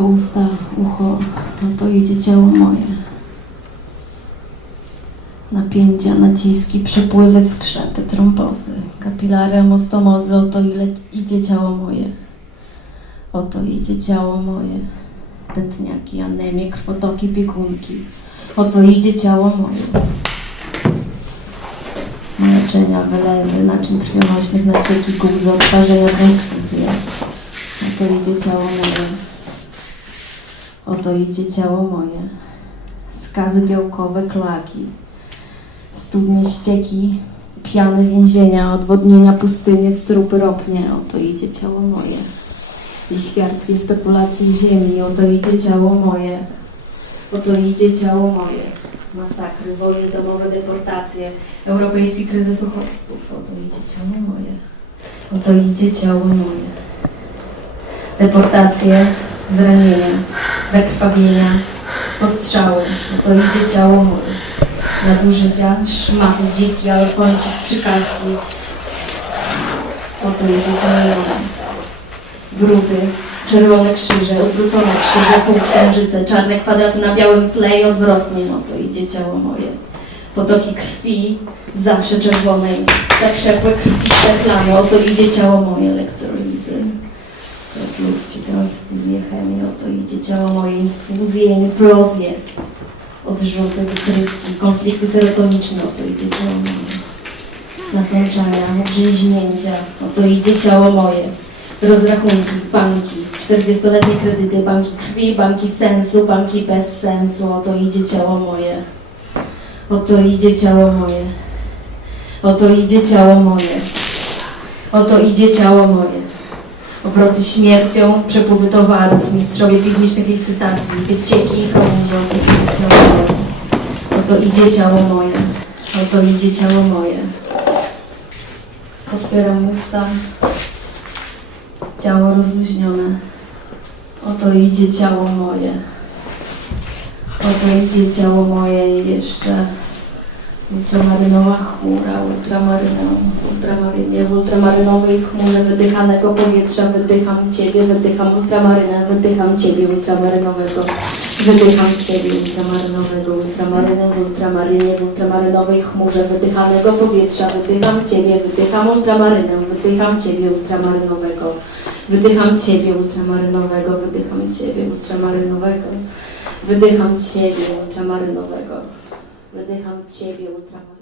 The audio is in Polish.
Usta, ucho, no to idzie ciało moje. Napięcia, naciski, przepływy, skrzepy, trombozy, kapilary, amostomozy, oto ile idzie ciało moje. Oto idzie ciało moje. Tętniaki, anemie, krwotoki, biegunki. Oto idzie ciało moje. Naczynia, wylewy, naczyń krwionośnych, nacieki, guzy, odparzenia, transfuzje. Oto idzie ciało moje. Oto idzie ciało moje. Skazy białkowe, klaki. Studnie, ścieki, piany więzienia, odwodnienia pustynie, strupy ropnie. Oto idzie ciało moje. Lichwiarskie spekulacje ziemi. Oto idzie ciało moje. Oto idzie ciało moje. Masakry, wojny domowe, deportacje, europejski kryzys uchodźców. Oto idzie ciało moje. Oto idzie ciało moje. Deportacje, zranienia, zakrwawienia, postrzały. Oto idzie ciało moje. Nadużycia, szmaty, dziki, alfonsi, strzykawki. Oto idzie ciało. Brudy, czerwone krzyże, odwrócone krzyże, półksiężyce, czarne kwadraty na białym tle i odwrotnie. Oto idzie ciało moje. Potoki krwi, zawsze czerwonej, zakrzepłe krwiste plamy. Oto idzie ciało moje, elektrolizy. Kroplówki, transfuzje, idzie ciało moje, infuzje, implozje, odrzuty, wytryski, konflikty serotoniczne, oto idzie ciało moje, nasączania, ugrzęźnięcia, oto idzie ciało moje, rozrachunki, banki, 40-letnie kredyty, banki krwi, banki sensu, banki bez sensu, oto idzie ciało moje, oto idzie ciało moje, oto idzie ciało moje, oto idzie ciało moje obroty śmiercią, przepływy towarów, mistrzowie piwniczych licytacji, wycieki i oto idzie ciało moje. Oto idzie ciało moje. Oto idzie ciało moje. Otwieram usta. Ciało rozluźnione. Oto idzie ciało moje. Oto idzie ciało moje jeszcze ultramarynowa chmura, ultramarynę, ultramarynie, w ultramarynowej chmurze wydychanego powietrza wydycham Ciebie, wydycham ultramarynę, wydycham Ciebie ultramarynowego, wydycham Ciebie ultramarynowego, ultramarynę w ultramarynie, w ultramarynowej chmurze wydychanego powietrza wydycham Ciebie, wydycham ultramarynę, wydycham Ciebie ultramarynowego, wydycham Ciebie ultramarynowego, wydycham Ciebie ultramarynowego, wydycham Ciebie ultramarynowego. Wydycham Ciebie ultramarynowego.